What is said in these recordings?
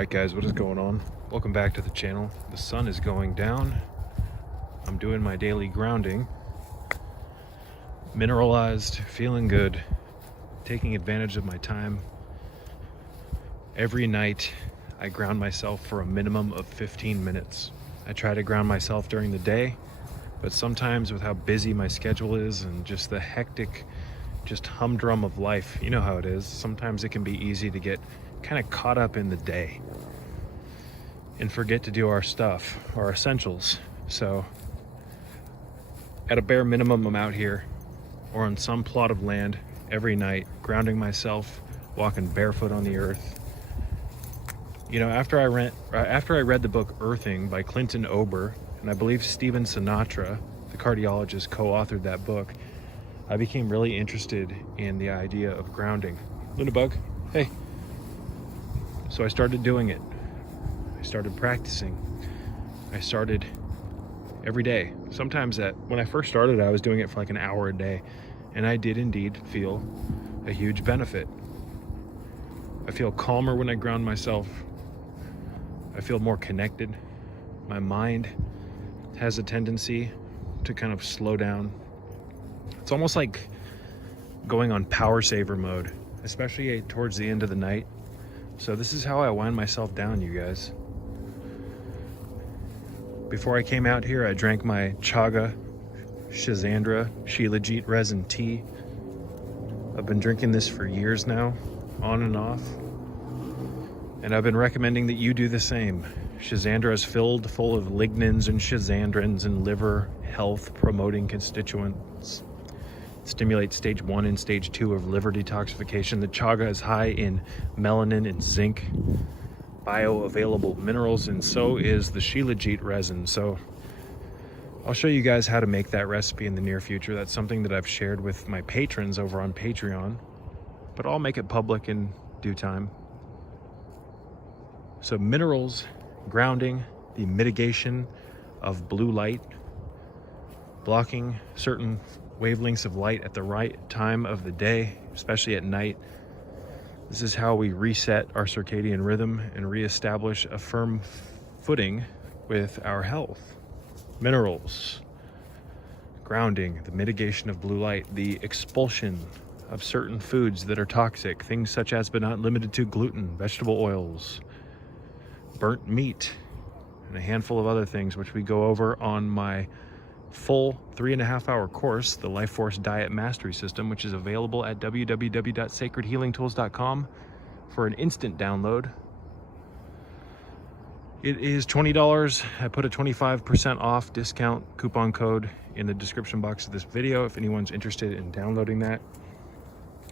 Alright guys, what is going on? Welcome back to the channel. The sun is going down. I'm doing my daily grounding. Mineralized, feeling good, taking advantage of my time. Every night I ground myself for a minimum of 15 minutes. I try to ground myself during the day, but sometimes with how busy my schedule is and just the hectic, just humdrum of life, you know how it is. Sometimes it can be easy to get kind of caught up in the day and forget to do our stuff, our essentials. So at a bare minimum, I'm out here or on some plot of land every night, grounding myself, walking barefoot on the earth. You know, after I read the book Earthing by Clinton Ober, and I believe Stephen Sinatra, the cardiologist, co-authored that book, I became really interested in the idea of grounding. Lunabug, hey. So I started doing it. I started practicing. I started every day. Sometimes when I first started, I was doing it for like an hour a day, and I did indeed feel a huge benefit. I feel calmer when I ground myself. I feel more connected. My mind has a tendency to kind of slow down. It's almost like going on power saver mode, especially towards the end of the night. So this is how I wind myself down, you guys. Before I came out here, I drank my Chaga-Schisandra-Shilajit resin tea. I've been drinking this for years now, on and off. And I've been recommending that you do the same. Schisandra is full of lignans and schisandrins and liver health promoting constituents. Stimulates stage 1 and stage 2 of liver detoxification. The chaga is high in melanin and zinc, bioavailable minerals, and so is the shilajit resin. So I'll show you guys how to make that recipe in the near future. That's something that I've shared with my patrons over on Patreon, but I'll make it public in due time. So minerals, grounding, the mitigation of blue light, blocking certain wavelengths of light at the right time of the day, especially at night. This is how we reset our circadian rhythm and reestablish a firm footing with our health. Minerals, grounding, the mitigation of blue light, the expulsion of certain foods that are toxic, things such as but not limited to gluten, vegetable oils, burnt meat, and a handful of other things which we go over on my full 3.5-hour course, the Life Force Diet Mastery System, which is available at www.sacredhealingtools.com for an instant download. It is $20. I put a 25% off discount coupon code in the description box of this video if anyone's interested in downloading that.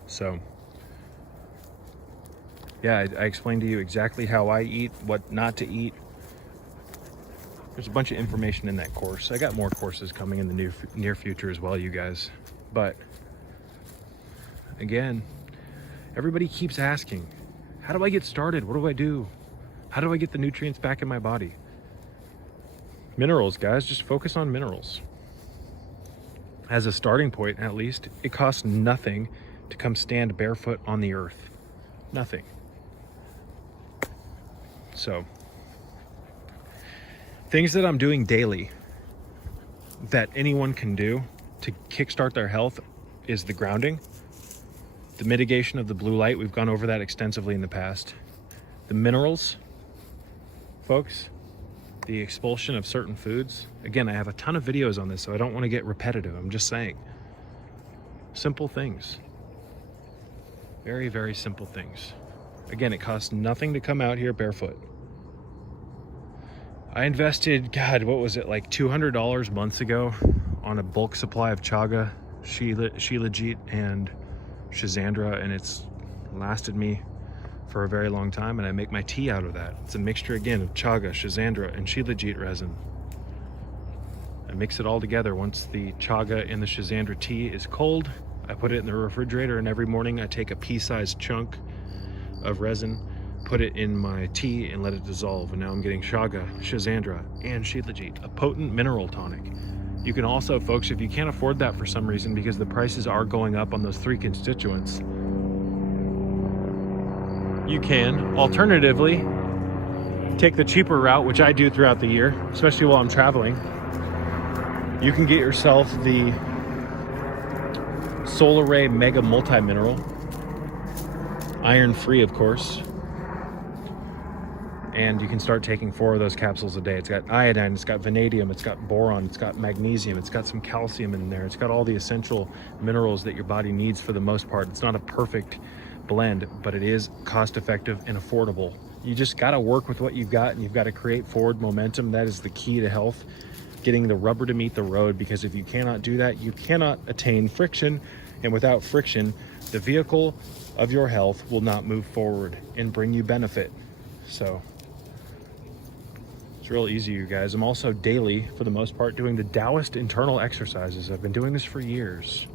So yeah, I explained to you exactly how I eat, what not to eat. There's a bunch of information in that course. I got more courses coming in the near future as well, you guys. But again, everybody keeps asking, how do I get started? What do I do? How do I get the nutrients back in my body? Minerals, guys, just focus on minerals. As a starting point, at least, it costs nothing to come stand barefoot on the earth. Nothing. So things that I'm doing daily that anyone can do to kickstart their health is the grounding, the mitigation of the blue light. We've gone over that extensively in the past. The minerals, folks, the expulsion of certain foods. Again, I have a ton of videos on this, so I don't want to get repetitive. I'm just saying simple things. Very, very simple things. Again, it costs nothing to come out here barefoot. I invested, God, what was it, like $200 months ago on a bulk supply of chaga, shilajit, and Schisandra, and it's lasted me for a very long time, and I make my tea out of that. It's a mixture, again, of chaga, Schisandra, and shilajit resin. I mix it all together. Once the chaga and the Schisandra tea is cold, I put it in the refrigerator, and every morning I take a pea-sized chunk of resin, put it in my tea, and let it dissolve. And now I'm getting chaga, Schisandra, and shilajit, a potent mineral tonic. You can also, folks, if you can't afford that for some reason because the prices are going up on those 3 constituents, you can alternatively take the cheaper route, which I do throughout the year, especially while I'm traveling, you can get yourself the Solar Ray Mega Multi-Mineral, iron free of course, and you can start taking 4 of those capsules a day. It's got iodine, it's got vanadium, it's got boron, it's got magnesium, it's got some calcium in there, it's got all the essential minerals that your body needs for the most part. It's not a perfect blend, but it is cost effective and affordable. You just got to work with what you've got, and you've got to create forward momentum. That is the key to health, getting the rubber to meet the road, because if you cannot do that, you cannot attain friction, and without friction, the vehicle of your health will not move forward and bring you benefit. So it's real easy, you guys. I'm also daily, for the most part, doing the Taoist internal exercises. I've been doing this for years.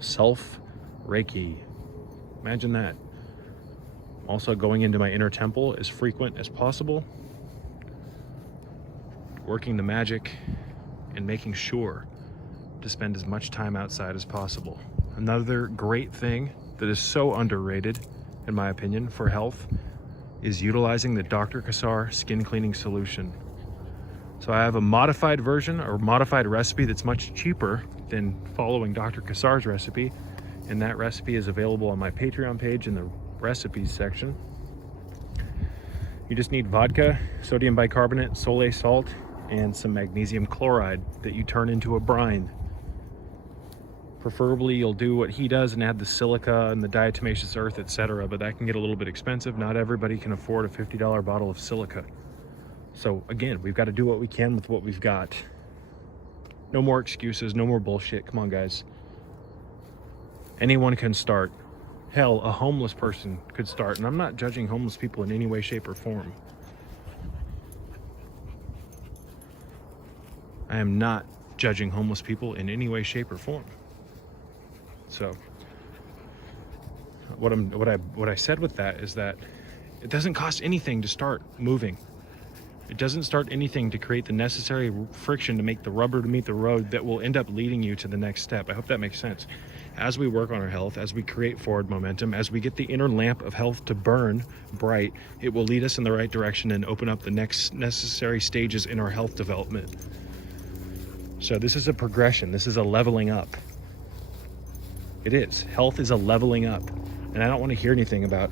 Self Reiki. Imagine that. Also going into my inner temple as frequent as possible, working the magic and making sure to spend as much time outside as possible. Another great thing that is so underrated, in my opinion, for health is utilizing the Dr. Kassar skin cleaning solution. So I have a modified version or modified recipe that's much cheaper than following Dr. Kassar's recipe, and that recipe is available on my Patreon page in the recipes section. You just need vodka, sodium bicarbonate, Soleil salt, and some magnesium chloride that you turn into a brine. Preferably you'll do what he does and add the silica and the diatomaceous earth, etc., but that can get a little bit expensive. Not everybody can afford a $50 bottle of silica. So again, we've got to do what we can with what we've got. No more excuses, no more bullshit. Come on, guys. Anyone can start. Hell, a homeless person could start, and I'm not judging homeless people in any way, shape, or form. I am not judging homeless people in any way, shape, or form. So, what I said with that is that it doesn't cost anything to start moving. It doesn't start anything to create the necessary friction to make the rubber to meet the road that will end up leading you to the next step. I hope that makes sense. As we work on our health, as we create forward momentum, as we get the inner lamp of health to burn bright, it will lead us in the right direction and open up the next necessary stages in our health development. So this is a progression. This is a leveling up. It is. Health is a leveling up. And I don't want to hear anything about,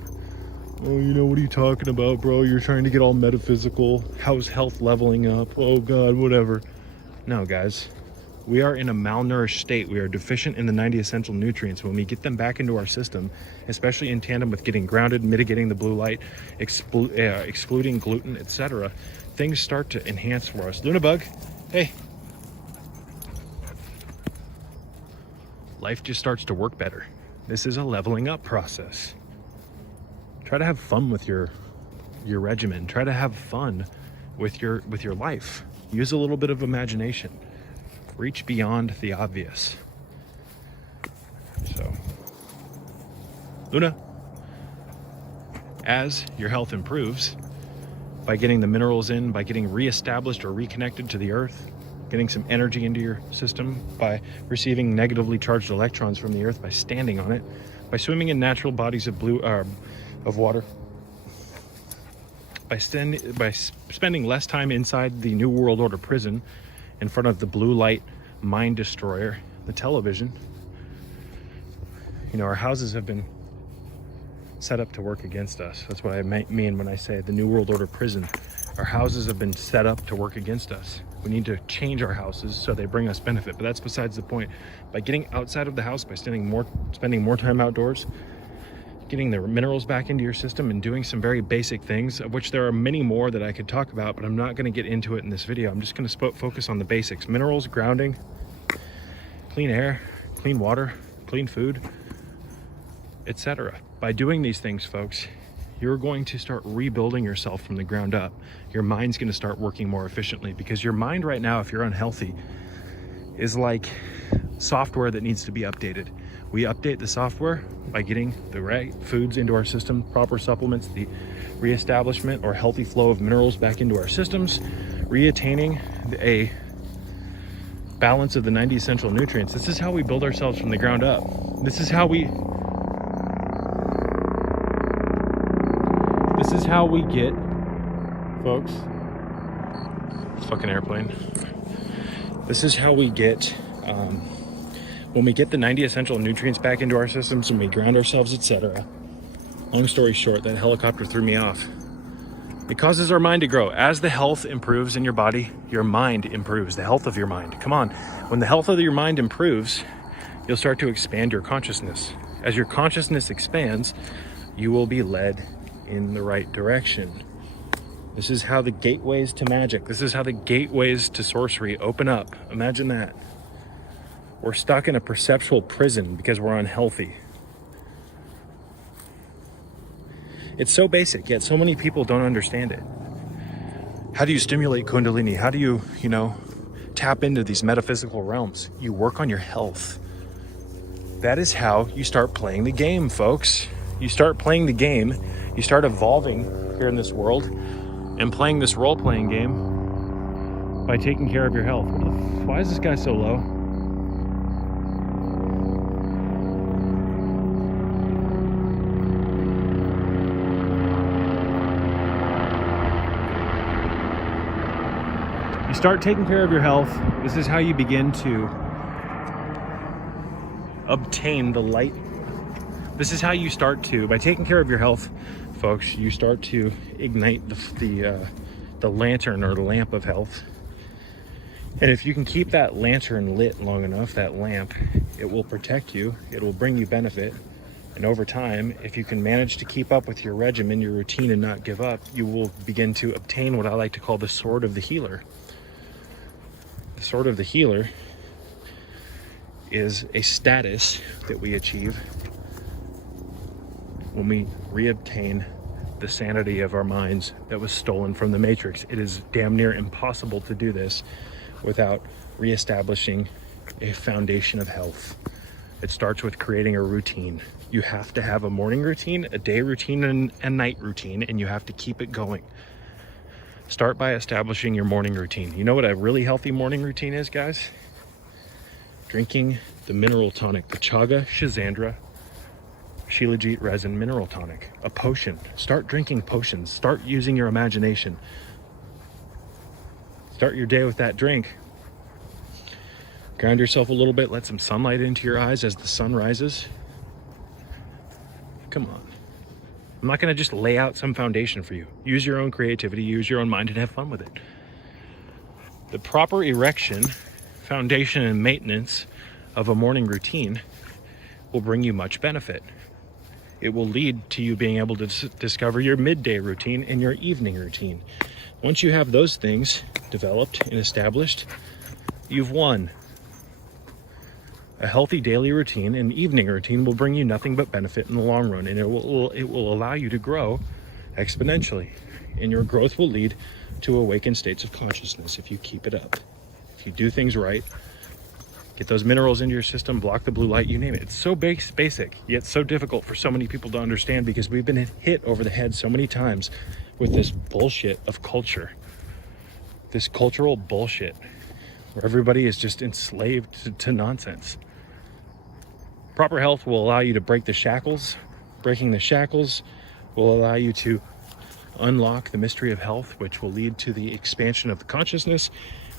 oh, you know, what are you talking about, bro? You're trying to get all metaphysical. How's health leveling up? Oh, God, whatever. No, guys. We are in a malnourished state. We are deficient in the 90 essential nutrients. When we get them back into our system, especially in tandem with getting grounded, mitigating the blue light, excluding gluten, etc., things start to enhance for us. Lunabug, hey. Life just starts to work better. This is a leveling up process. Try to have fun with your regimen. Try to have fun with your life. Use a little bit of imagination. Reach beyond the obvious. So, Luna, as your health improves, by getting the minerals in, by getting reestablished or reconnected to the earth, getting some energy into your system, by receiving negatively charged electrons from the earth, by standing on it, by swimming in natural bodies of water, by spending less time inside the New World Order prison in front of the blue light mind destroyer, the television. You know, our houses have been set up to work against us. That's what I mean when I say the New World Order prison. Our houses have been set up to work against us. We need to change our houses so they bring us benefit, but that's besides the point. By getting outside of the house, by spending more time outdoors, getting the minerals back into your system, and doing some very basic things, of which there are many more that I could talk about, but I'm not going to get into it in this video. I'm just going to focus on the basics: minerals, grounding, clean air, clean water, clean food, etc. By doing these things, folks, you're going to start rebuilding yourself from the ground up. Your mind's going to start working more efficiently, because your mind right now, if you're unhealthy, is like software that needs to be updated. We update the software by getting the right foods into our system, proper supplements, the reestablishment or healthy flow of minerals back into our systems, reattaining a balance of the 90 essential nutrients. This is how we build ourselves from the ground up. This is how we get folks. Fucking airplane. This is how we get, when we get the 90 essential nutrients back into our systems and we ground ourselves, etc. Long story short, that helicopter threw me off. It causes our mind to grow. As the health improves in your body, your mind improves, the health of your mind. Come on. When the health of your mind improves, you'll start to expand your consciousness. As your consciousness expands, you will be led in the right direction. This is how the gateways to magic, this is how the gateways to sorcery open up. Imagine that. We're stuck in a perceptual prison because we're unhealthy. It's so basic, yet so many people don't understand it. How do you stimulate Kundalini? How do you, tap into these metaphysical realms? You work on your health. That is how you start playing the game, folks. You start playing the game, you start evolving here in this world and playing this role-playing game by taking care of your health. Why is this guy so low? You start taking care of your health. This is how you begin to obtain the light. This is how you start to, by taking care of your health, folks, you start to ignite the lantern or the lamp of health. And if you can keep that lantern lit long enough, that lamp, it will protect you. It will bring you benefit. And over time, if you can manage to keep up with your regimen, your routine, and not give up, you will begin to obtain what I like to call the sword of the healer. The sword of the healer is a status that we achieve when we reobtain the sanity of our minds that was stolen from the Matrix. It is damn near impossible to do this without reestablishing a foundation of health. It starts with creating a routine. You have to have a morning routine, a day routine, and a night routine, and you have to keep it going. Start by establishing your morning routine. You know what a really healthy morning routine is, guys? Drinking the mineral tonic, the Chaga-Schisandra-Shilajit resin mineral tonic, a potion. Start drinking potions. Start using your imagination. Start your day with that drink. Ground yourself a little bit. Let some sunlight into your eyes as the sun rises. Come on. I'm not going to just lay out some foundation for you. Use your own creativity, use your own mind, and have fun with it. The proper erection, foundation, and maintenance of a morning routine will bring you much benefit. It will lead to you being able to discover your midday routine and your evening routine. Once you have those things developed and established, you've won. A healthy daily routine and evening routine will bring you nothing but benefit in the long run, and it will allow you to grow exponentially. And your growth will lead to awakened states of consciousness if you keep it up. If you do things right, get those minerals into your system, block the blue light, you name it. It's so basic, yet so difficult for so many people to understand because we've been hit over the head so many times with this bullshit of culture. This cultural bullshit where everybody is just enslaved to nonsense. Proper health will allow you to break the shackles. Breaking the shackles will allow you to unlock the mystery of health, which will lead to the expansion of the consciousness,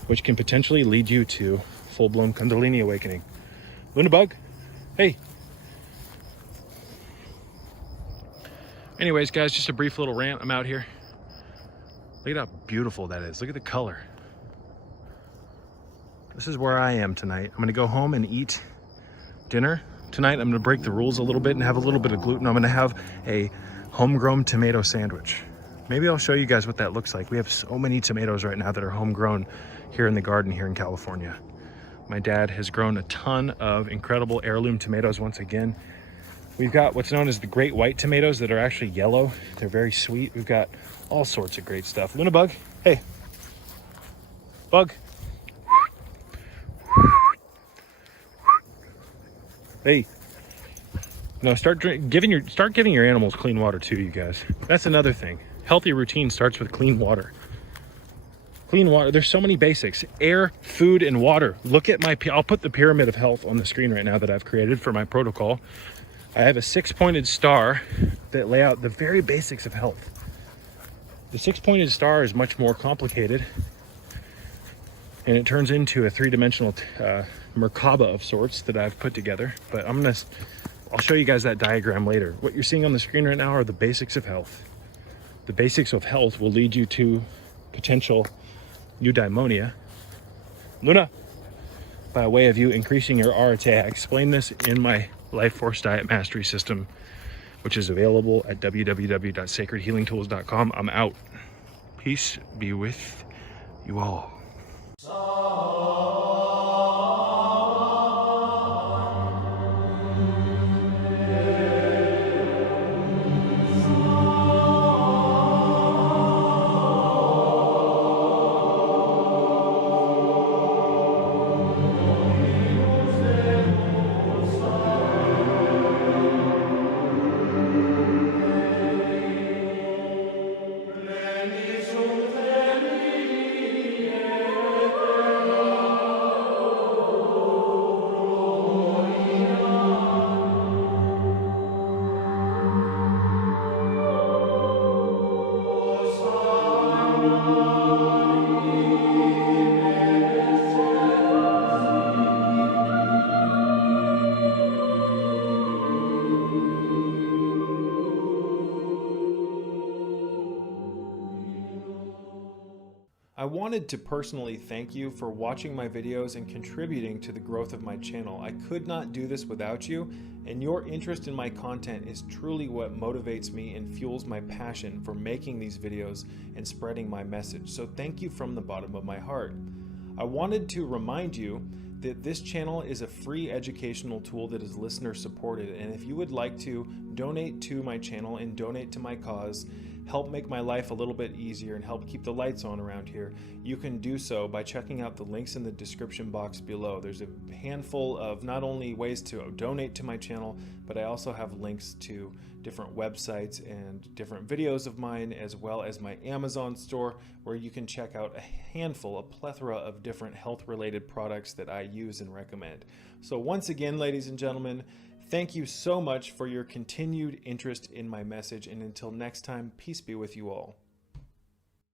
which can potentially lead you to full-blown Kundalini awakening. Lunabug, hey. Anyways, guys, just a brief little rant. I'm out here. Look at how beautiful that is. Look at the color. This is where I am tonight. I'm gonna go home and eat dinner. Tonight, I'm gonna break the rules a little bit and have a little bit of gluten. I'm gonna have a homegrown tomato sandwich. Maybe I'll show you guys what that looks like. We have so many tomatoes right now that are homegrown here in the garden here in California. My dad has grown a ton of incredible heirloom tomatoes once again. We've got what's known as the great white tomatoes that are actually yellow. They're very sweet. We've got all sorts of great stuff. Luna Bug, hey. Bug. Hey. No, start giving your animals clean water too, you guys. That's another thing. Healthy routine starts with clean water. Clean water, there's so many basics. Air, food, and water. Look at I'll put the pyramid of health on the screen right now that I've created for my protocol. I have a 6-pointed star that lay out the very basics of health. The 6-pointed star is much more complicated, and it turns into a 3-dimensional Merkaba of sorts that I've put together. But I'll show you guys that diagram later. What you're seeing on the screen right now are the basics of health. The basics of health will lead you to potential eudaimonia. Luna, by way of you increasing your RTA. I explain this in my Life Force Diet Mastery System, which is available at www.sacredhealingtools.com. I'm out. Peace be with you all. I wanted to personally thank you for watching my videos and contributing to the growth of my channel. I could not do this without you, and your interest in my content is truly what motivates me and fuels my passion for making these videos and spreading my message. So thank you from the bottom of my heart. I wanted to remind you that this channel is a free educational tool that is listener supported, and if you would like to donate to my channel and donate to my cause, help make my life a little bit easier and help keep the lights on around here, you can do so by checking out the links in the description box below. There's a handful of not only ways to donate to my channel, but I also have links to different websites and different videos of mine, as well as my Amazon store, where you can check out a plethora of different health related products that I use and recommend. So once again, ladies and gentlemen, thank you so much for your continued interest in my message, and until next time, peace be with you all.